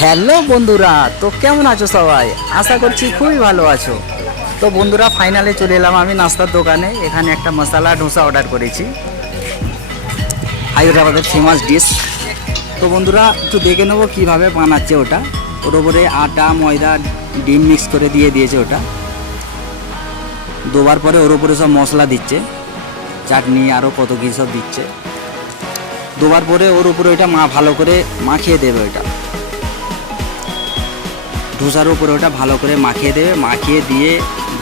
Hello বন্ধুরা, তো কেমন আছো সবাই? আশা করছি খুবই ভালো আছো। তো বন্ধুরা, ফাইনালে চলে এলাম আমি নাস্তার দোকানে। এখানে একটা মশলা ডোসা অর্ডার করেছি, হায়দ্রাবাদের ফেমাস ডিশ। তো বন্ধুরা, একটু দেখে নেবো কীভাবে বানাচ্ছে ওটা। ওর ওপরে আটা ময়দা ডিম মিক্স করে দিয়েছে ওটা। দেওয়ার পরে ওর ওপরে সব মশলা দিচ্ছে, চাটনি আরও কত কী সব দিচ্ছে। দেওয়ার পরে ওর উপরে ওইটা ভালো করে মাখিয়ে দেবে। ওইটা ধোসার উপরে ওটা ভালো করে মাখিয়ে দেবে, মাখিয়ে দিয়ে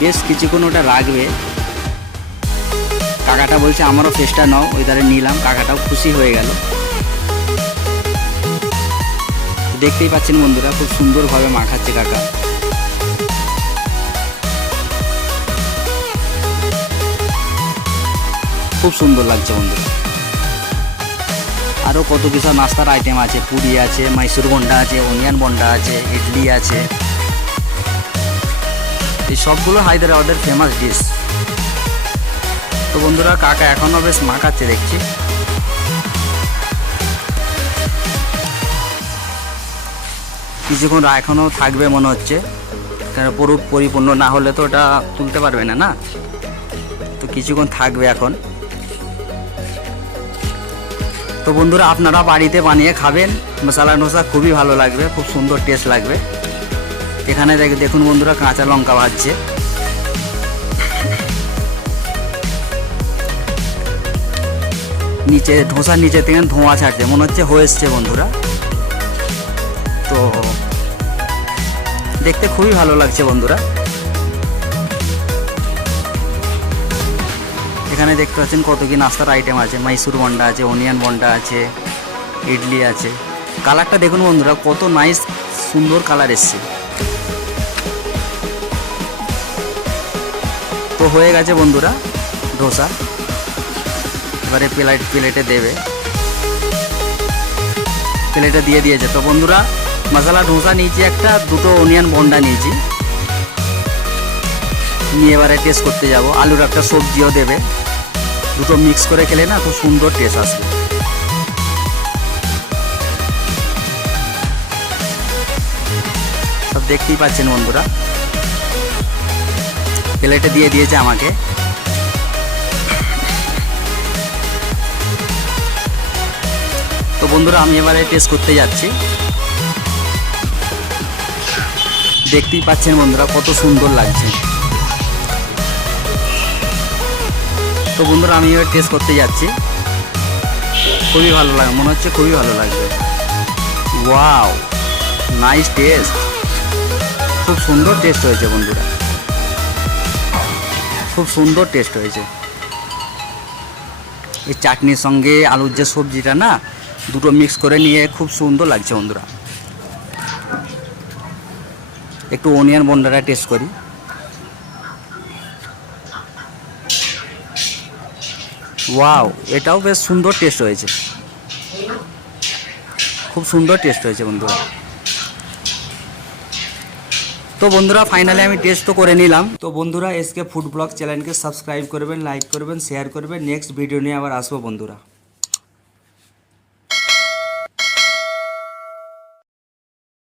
বেশ কিছুক্ষণ ওটা রাখবে। কাকাটা বলছে আমারও ফেসটা নাও, ওই ধারে নিলাম। কাকাটাও খুশি হয়ে গেল। দেখতেই পাচ্ছেন বন্ধুরা, খুব সুন্দরভাবে মাখাচ্ছে কাকা। খুব সুন্দর লাগছে বন্ধুরা। আরও কত কিছু নাস্তার আইটেম আছে, পুরি আছে, মাইসুর বন্ডা আছে, অনিয়ন বন্ডা আছে, ইডলি আছে। এই সবগুলো হায়দ্রাবাদের ফেমাস ডিশ। তো বন্ধুরা, কাকা এখনও বেশ মাখাচ্ছে দেখছি। কিছুক্ষণ এখনও থাকবে মনে হচ্ছে, কারণ পুরো পরিপূর্ণ না হলে তো ওটা তুলতে পারবে না। তো কিছুক্ষণ থাকবে এখন। তো বন্ধুরা, আপনারা বাড়িতে বানিয়ে খাবেন মশলা ডোসা, খুবই ভালো লাগবে, খুব সুন্দর টেস্ট লাগবে। এখানে দেখুন বন্ধুরা, কাঁচা লঙ্কা ভাজছে। নিচে ধোসার নিচে থেকে ধোঁয়া ছাড়ছে, মনে হচ্ছে হয়েছে বন্ধুরা। তো দেখতে খুবই ভালো লাগছে বন্ধুরা। এখানে দেখতে পাচ্ছেন কত কি নাস্তার আইটেম আছে, মাইসুর বন্ডা আছে, অনিয়ন বন্ডা আছে, ইডলি আছে। কালারটা দেখুন বন্ধুরা, কত নাইস সুন্দর কালার এসছে। তো হয়ে গেছে বন্ধুরা ডোসা। এবারে প্লেটে দেবে, প্লেটে দিয়ে দিয়েছে। তো বন্ধুরা, মশলা ডোসা নিয়েছি একটা, দুটো অনিয়ন বন্ডা নিয়েছি, নিয়ে এবারে টেস্ট করতে যাব। আলুর একটা সবজিও দেবে, দুটো মিক্স করে খেলে না খুব সুন্দর টেস্ট আসবে। সব দেখতেই পাচ্ছেন বন্ধুরা, প্লেটে দিয়ে দিয়েছে আমাকে। তো বন্ধুরা, আমি এবারে টেস্ট করতে যাচ্ছি। দেখতেই পাচ্ছেন বন্ধুরা, কত সুন্দর লাগছে। তো বন্ধুরা, আমি এবার টেস্ট করতে যাচ্ছি। খুবই ভালো লাগে, মনে হচ্ছে খুবই ভালো লাগবে। ওয়াও, নাইস টেস্ট, খুব সুন্দর টেস্ট হয়েছে বন্ধুরা, খুব সুন্দর টেস্ট হয়েছে। এই চাটনির সঙ্গে আলুর যে সবজিটা না, দুটো মিক্স করে নিয়ে খুব সুন্দর লাগছে বন্ধুরা। একটু অনিয়ন বন্ডাটা টেস্ট করি। ওয়াও, এটাও বেশ সুন্দর টেস্ট হয়েছে, খুব সুন্দর টেস্ট হয়েছে বন্ধুরা। তো বন্ধুরা, ফাইনালি আমি টেস্ট তো করে নিলাম। তো বন্ধুরা, এসকে ফুড ব্লগ চ্যানেলকে সাবস্ক্রাইব করবেন, লাইক করবেন, শেয়ার করবেন। নেক্সট ভিডিও নিয়ে আবার আসবো বন্ধুরা।